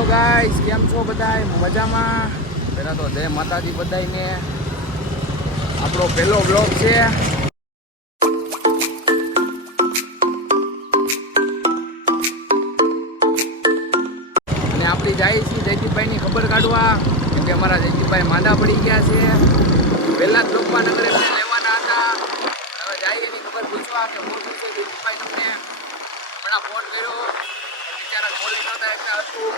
Hello guys, કેમ છો બધાય? મજામાં? પહેલાં તો જય માતાજી બધાયને. આપણો પહેલો બ્લોગ છે. અને આપણી જાય છે જયદીપભાઈની ખબર કાઢવા, કેમ કે અમારા જયદીપભાઈ માંદા પડી ગયા છે. પહેલા જ લોકમાં નગર એમને લેવાના હતા. હવે જાય એની ખબર પૂછવા કે હું શું છે જયદીપભાઈ તમને હમણાં ફોન કર્યો. બિચારા બોલી નહોતા એટલે હતું.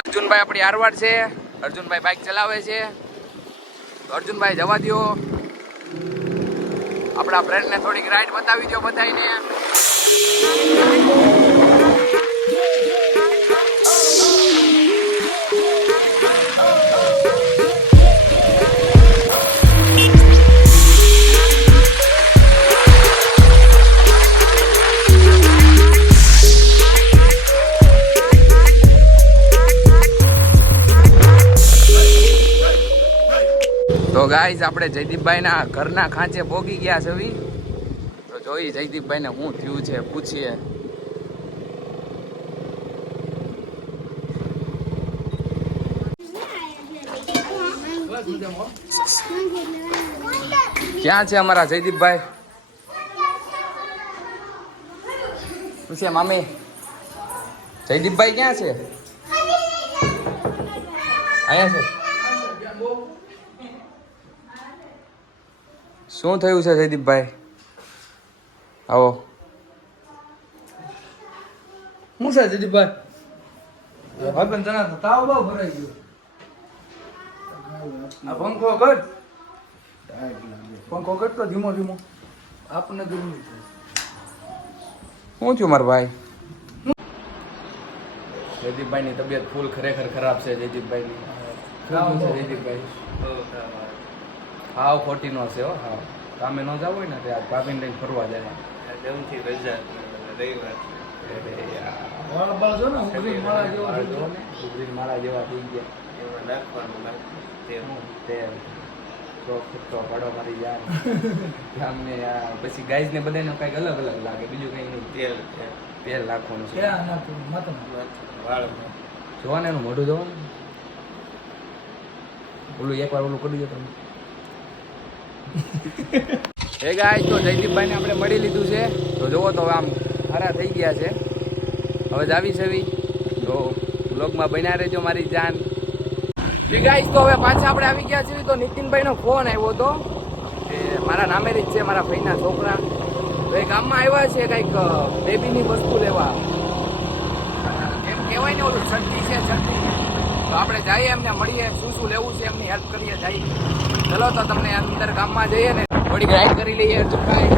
અર્જુનભાઈ આપણી આરવાડ છે. અર્જુનભાઈ બાઇક ચલાવે છે. તો અર્જુનભાઈ જવા દો, આપણા ફ્રેન્ડને થોડીક રાઈડ બતાવી દો બધાને. તો ગાઈઝ આપણે જયદીપભાઈના ઘરના ખાંચે પોગી ગયા છે. તો જોઈ જયદીપભાઈને શું થયું છે પૂછીએ. ક્યાં છે અમારા જયદીપભાઈ? પૂછે મામી, જયદીપભાઈ ક્યાં છે? અહીંયા છે. શું થયું છે જયદીપભાઈ? આવો. શું છે જયદીપભાઈ? ભાઈ પણ તને તાવ બહુ ભરાઈ ગયો. આ પંખો કર, પંખો કરતો ધીમો ધીમો. આપણને ગરમી થાય. શું થયું મારા ભાઈ? જયદીપભાઈની તબિયત ફૂલ ખરેખર ખરાબ છે. જયદીપભાઈની શું છે જયદીપભાઈ? હાવ ખોટી નો છે હો. હાવ કામે ન જવું હોય ને ત્યાં ભાભીને લઈને ફરવા જાય. જમથી રજા રવિવાર વાળ બાળ જો ને ઉભરી માળા જેવા થઈ ગયા. ઉભરીને માળા જેવા થઈ ગયા. એમાં નાખવાનું તે તો પડો મારી જાય. અમને પછી ગાઈઝ ને બધાને કંઈક અલગ અલગ લાગે, બીજું કંઈ નહીં. તેલ તેલ નાખવાનું છે. ક્યાં નાખું માથામાં? વાળમાં જોવા ને એનું મોઢું જોવાનું. ઓલું એકવાર ઓલું કરી દો તમે. હે ગાઈસ, તો જયદીપભાઈને આપણે મળી લીધું છે. તો જોવો તો આમ સારા થઈ ગયા છે. હવે જ આવી છે તો બ્લોગમાં બન્યા રહેજો મારી જાન. ગાઈસ, તો હવે પાછા આપણે આવી ગયા છીએ. તો નીતિનભાઈનો ફોન આવ્યો હતો કે મારા નામેરી જ છે, મારા ભાઈના છોકરા. તો એ ગામમાં આવ્યા છે કંઈક બેબીની વસ્તુ લેવા. એમ કહેવાય ને ઓલું છઠ્ઠી છે છઠ્ઠી. તો આપણે જઈએ એમને મળીએ, શું શું લેવું છે એમની હેલ્પ કરીએ. જઈએ ચલો તો તમને અંદર ગામમાં જઈએ ને થોડીક રાઈડ કરી લઈએ. અર્જુનભાઈ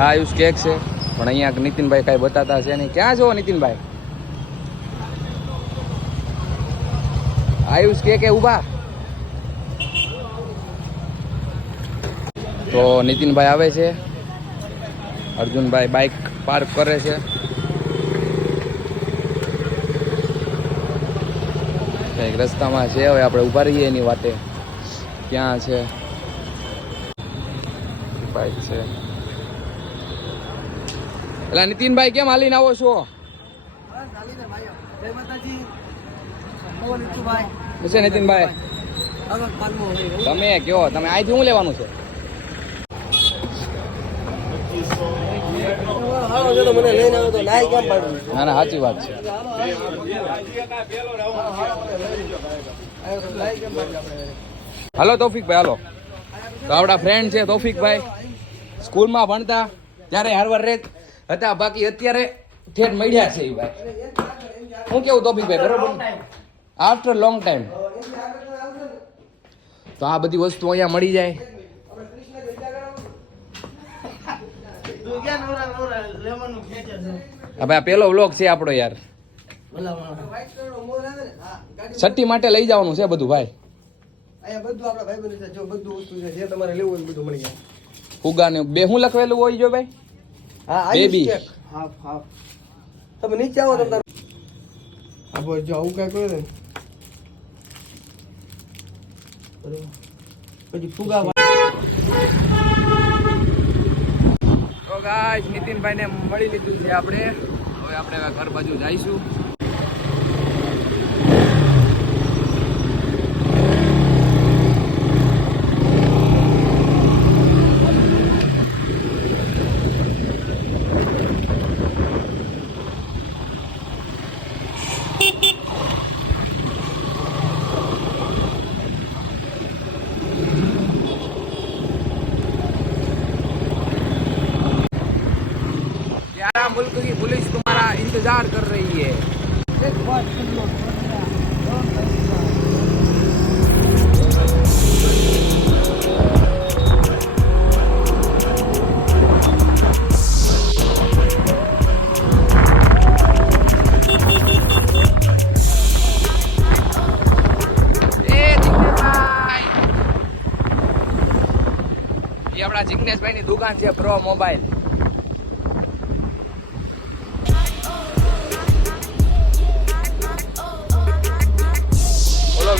આ આયુષ કેક છે પણ અહીંયા નીતિનભાઈ કાંઈ બતાતા છે નહીં. ક્યાં છો નીતિનભાઈ? આયુષ કેક એ ઊભા. તો નીતિનભાઈ આવે છે, અર્જુનભાઈ બાઇક પાર્ક કરે છે. કંઈક રસ્તામાં છે, હવે આપણે ઊભા રહીએ એની વાટે. ક્યાં છે બાઇક છે? એટલે નીતિનભાઈ કેમ હાલીને આવો છો? છે નીતિનભાઈ તમે કયો, તમે અહીંથી શું લેવાનું છે? ના ના સાચી વાત છે. હાલો તૌફિકભાઈ હાલો. તો આપણા ફ્રેન્ડ છે તૌફિકભાઈ, સ્કૂલમાં ભણતા ત્યારે હારવાર રેત હતા, બાકી અત્યારે ઠેઠ મળ્યા છે એ ભાઈ. શું કેવું તૌફિકભાઈ, બરોબર? After long time. તો આ બધી વસ્તુ અહીંયા મળી જાય. હવે આ પેલો વ્લોગ છે આપણો યાર. છઠ્ઠી માટે લઈ જવાનું છે બધું ભાઈ. ફુગા ને બે શું લખવેલું હોય જો ભાઈ? બેબી. તમે નીચે આવો તમે જો આવું કઈ કહ્યું ને પછી ફુગા. તો ગાઈસ નીતિનભાઈ ને મળી લીધું છે આપણે. હવે આપણે ઘર બાજુ જઈશું. मुल्क की पुलिस तुम्हारा इंतजार कर रही है. ये अपना जिग्नेशभाई ની દુકાન છે પ્રો મોબાઈલ.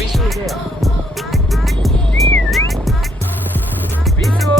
વિશુ છે વિશુ.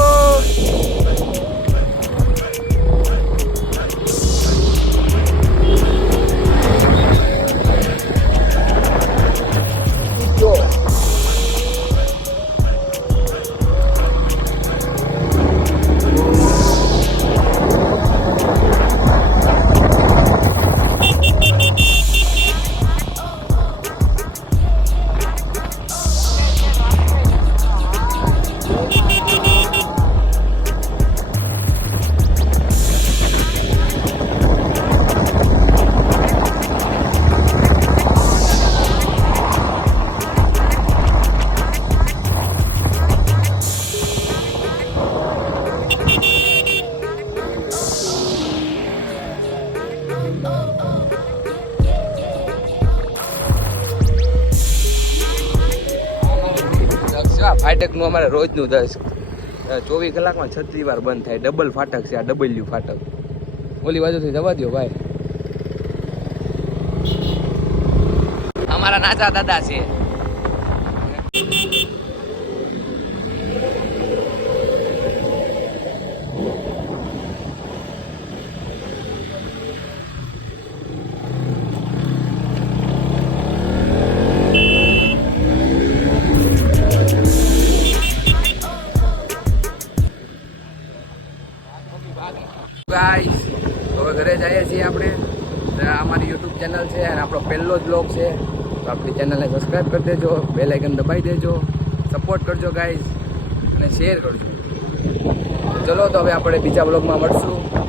ફાટક નું અમારે રોજનું 24 કલાકમાં 36 વાર બંધ થાય. ડબલ ફાટક છે આ, ડબલ્યુ ફાટક. ઓલી બાજુથી જવા દો ભાઈ. અમારા નાચા દાદા છે. ગાઈસ હવે ઘરે જઈએ છીએ આપણે. અમારી યુટ્યુબ ચેનલ છે અને આપણો પહેલો જ બ્લોગ છે, તો આપણી ચેનલને સબસ્ક્રાઈબ કરી દેજો, બેલ આઇકન દબાવી દેજો, સપોર્ટ કરજો ગાઈસ અને શેર કરજો. ચલો તો હવે આપણે બીજા બ્લોગમાં મળશું.